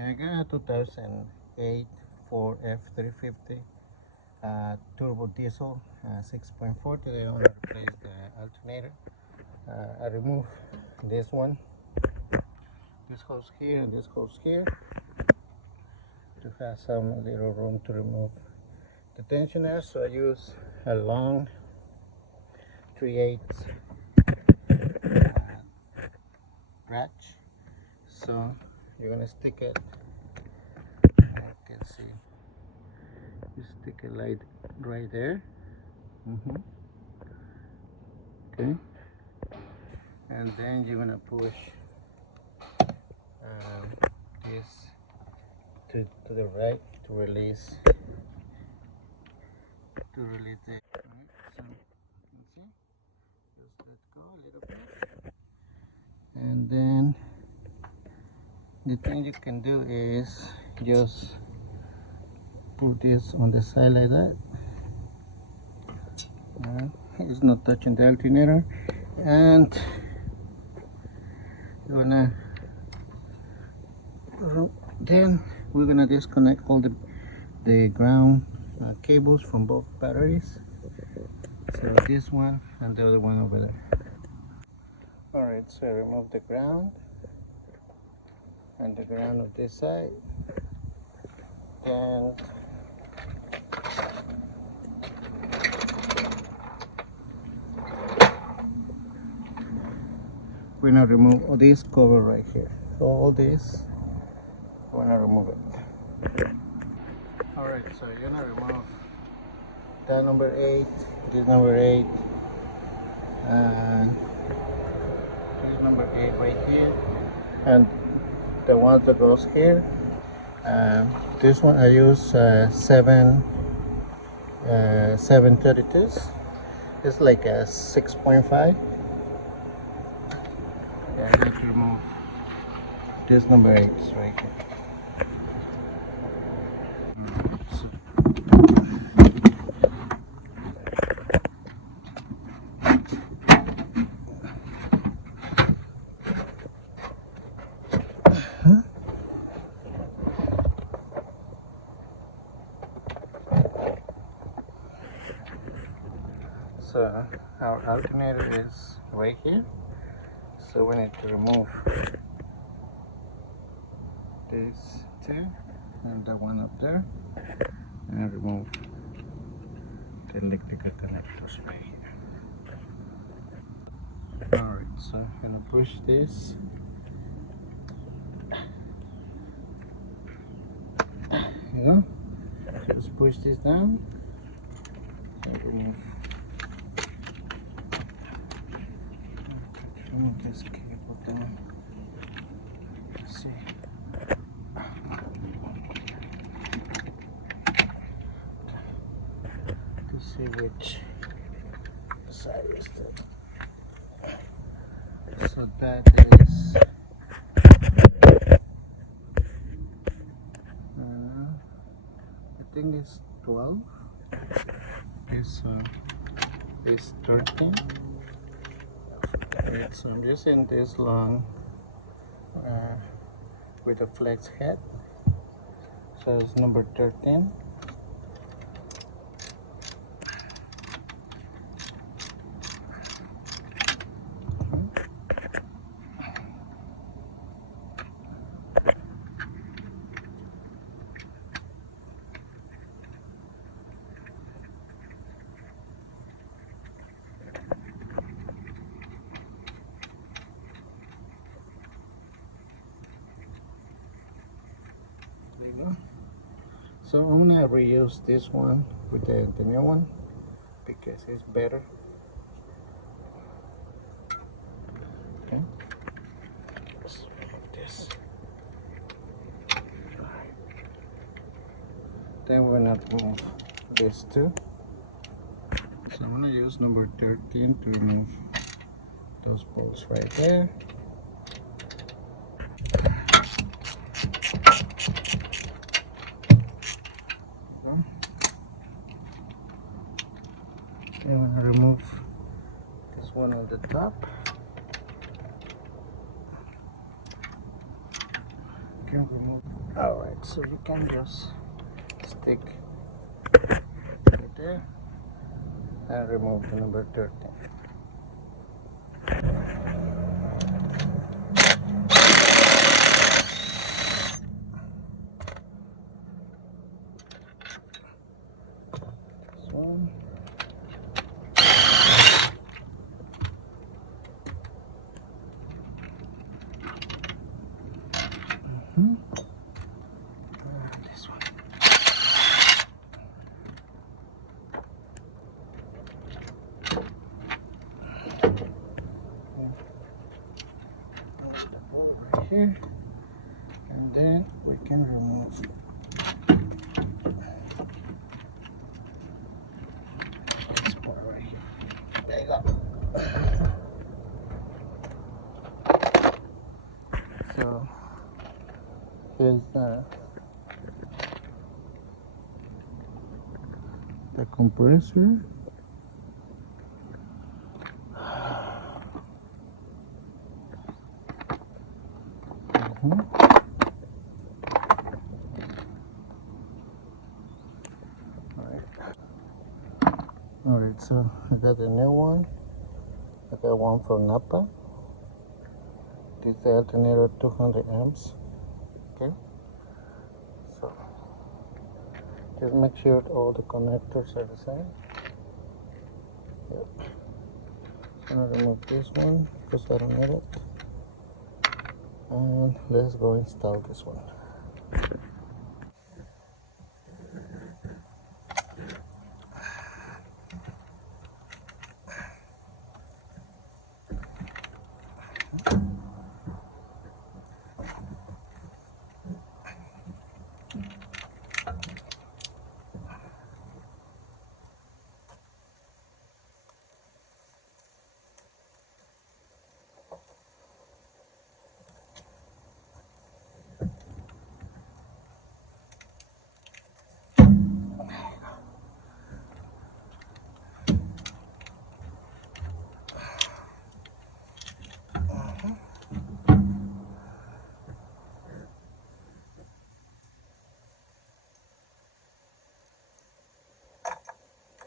I got a 2008 Ford F350 turbo diesel 6.4. Today I want to replace the alternator. I removed this one, this hose here and this hose here to have some little room to remove the tensioner. So I use a long 3/8 ratch. So you're gonna stick it. You can see. You stick a light right there. Okay, and then you're gonna push this to the right to release the. Right, so you can see. Just let go a little bit, and then the thing you can do is just put this on the side like that. It's not touching the alternator, and then we're gonna disconnect all the ground cables from both batteries. So this one and the other one over there. All right, so I remove the ground and the ground of this side. Then we're gonna remove all this cover right here. So all this, we're gonna remove it. All right, so you're gonna remove that number 8, this number 8, and this number 8 right here, and the one that goes here. This one I use 732s. It's like a 6.5. I have to remove this number 8 right here. So our alternator is right here, so we need to remove this two and the one up there, and remove the electrical connectors right here. Alright, so I'm gonna push this. You know, just push this down and remove this cable down. Let's see. To see which side is that. So that is I think it's 12. This is 13. Right, so I'm using this long with a flex head. So it's number 13. There you go. So I'm gonna reuse this one with the new one because it's better. Okay. Let's remove this. Then we're gonna remove this too. So I'm gonna use number 13 to remove those bolts right there. I'm going to remove this one on the top. Can remove Alright, so you can just stick it there and remove the number 13. This one. This one. Right here, and then we can remove this part right here. There you go. So here's the compressor. Alright, so I got a new one. I got one from Napa. This is the Alternator 200 amps. Okay, so just make sure all the connectors are the same. Yep. So I'm gonna remove this one because I don't need it. And let's go install this one.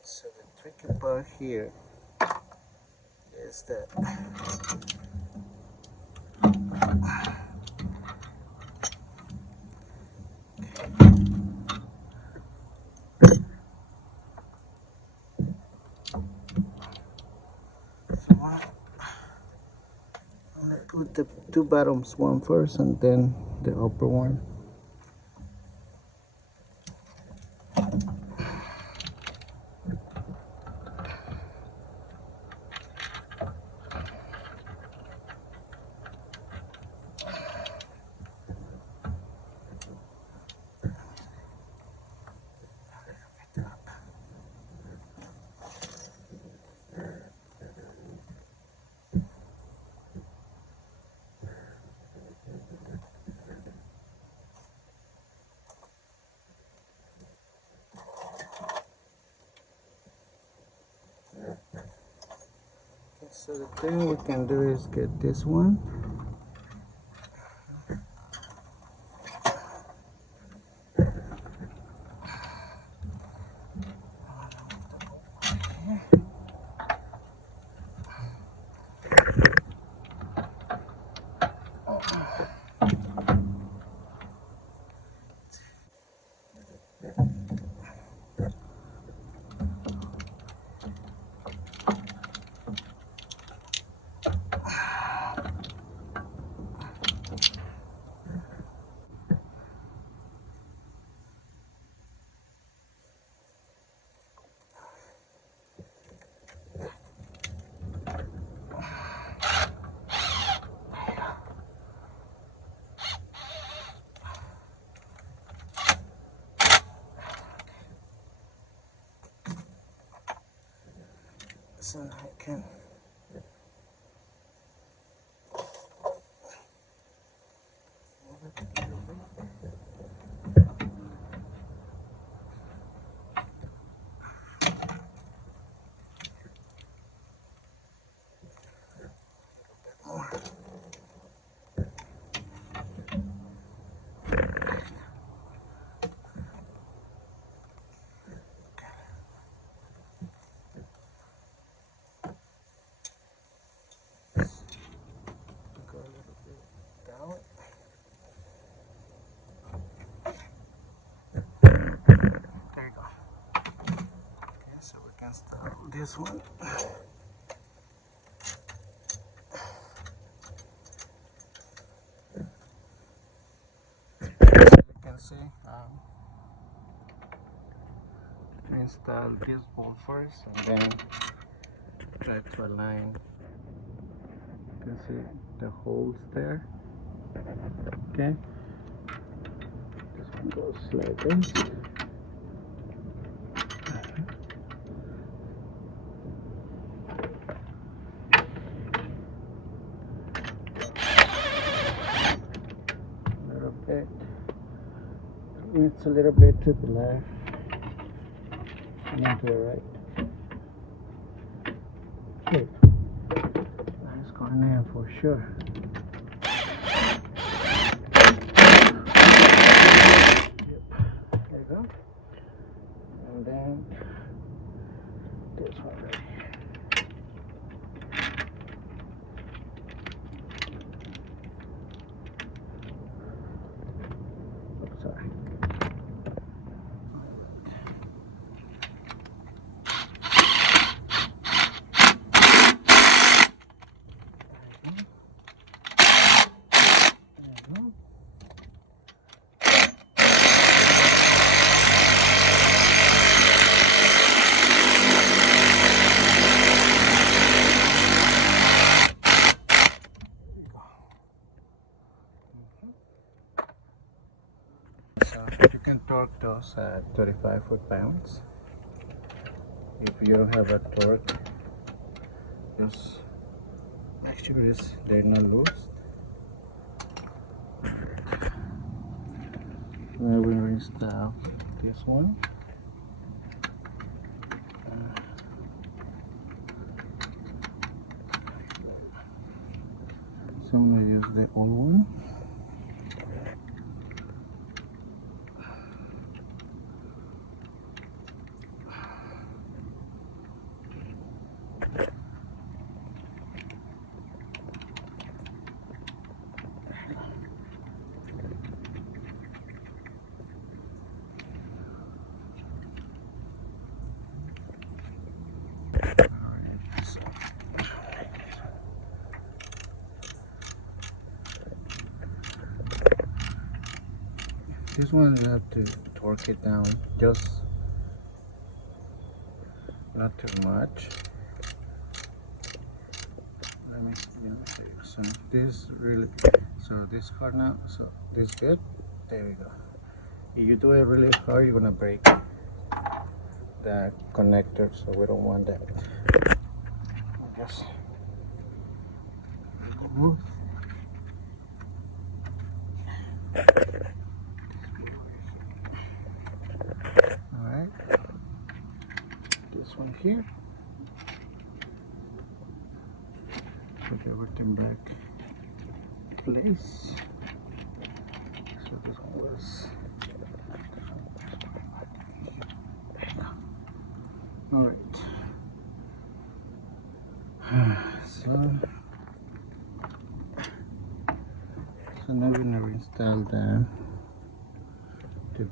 So the tricky part here is that I'm gonna put the two bottoms one first and then the upper one. So the thing we can do is get this one. So I can move it a little bit. this one. As you can see, install this bolt first and then try to align. You can see the holes there. Okay, this one goes like this. A little bit. It's a little bit to the left and to the right. Okay, that's going in for sure. There you go. And then this one right here. Oops, sorry. So you can torque those at 35 foot-pounds. If you don't have a torque, just make sure they're not loose. Now we install this one. So I'm going to use the old one. This one you have to torque it down, just not too much. Let me show you. So this really, so this hard now, so this good. There we go. If you do it really hard, you're gonna break the connector, so we don't want that. Just remove. Alright, this one here. Put everything back in place. So this one was. Alright. So now we're gonna install the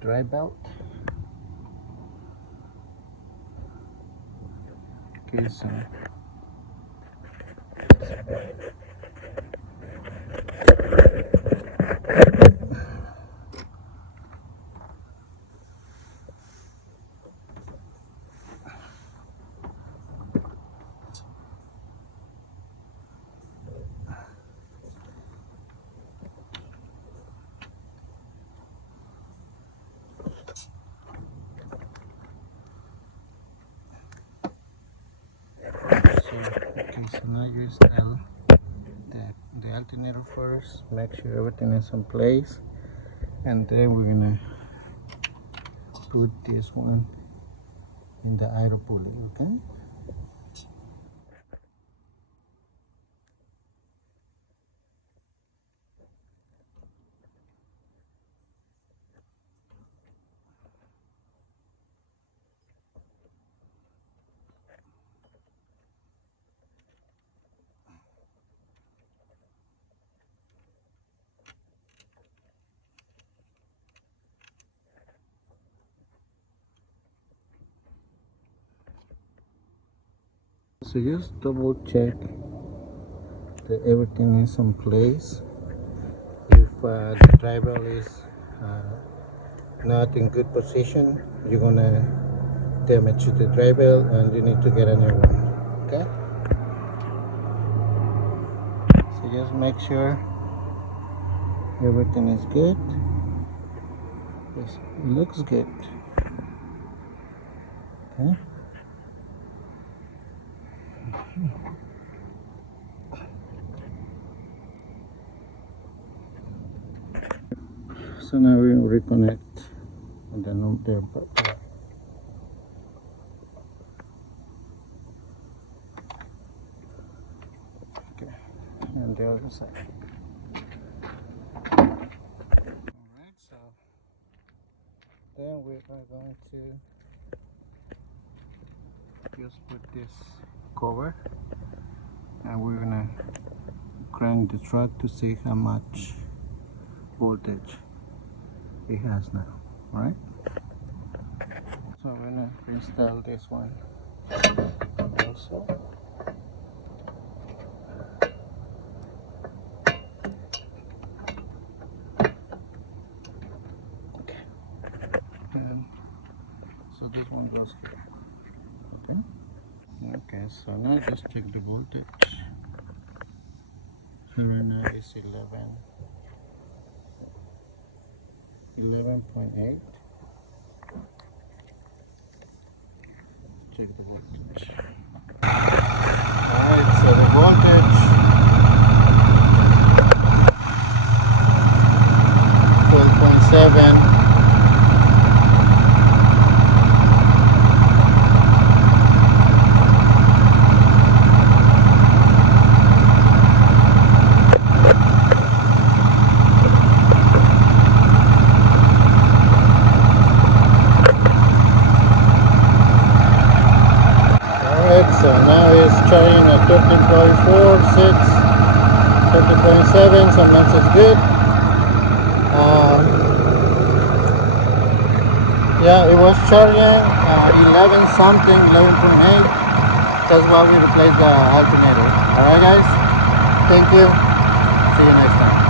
dry belt. Okay, so now you install the alternator first. Make sure everything is in place, and then we're gonna put this one in the idle pulley. Okay. So just double check that everything is in place. If the driver is not in good position, you're gonna damage the driver and you need to get a new one. Okay? So just make sure everything is good. Yes, it looks good. Okay? So now we will reconnect and then there. Okay, and the other side. Alright, so then we are going to just put this cover and we're gonna crank the truck to see how much voltage it has now. Alright, so we're gonna install this one also. Okay, and so this one goes here. Okay, so now just check the voltage. So right now it's 11.8. Check the voltage. Alright, so the voltage 12.7. So now it's charging at 13.4, 6, 13.7, sometimes it's good. Yeah, it was charging 11 something, 11.8. That's why we replaced the alternator. Alright guys, thank you. See you next time.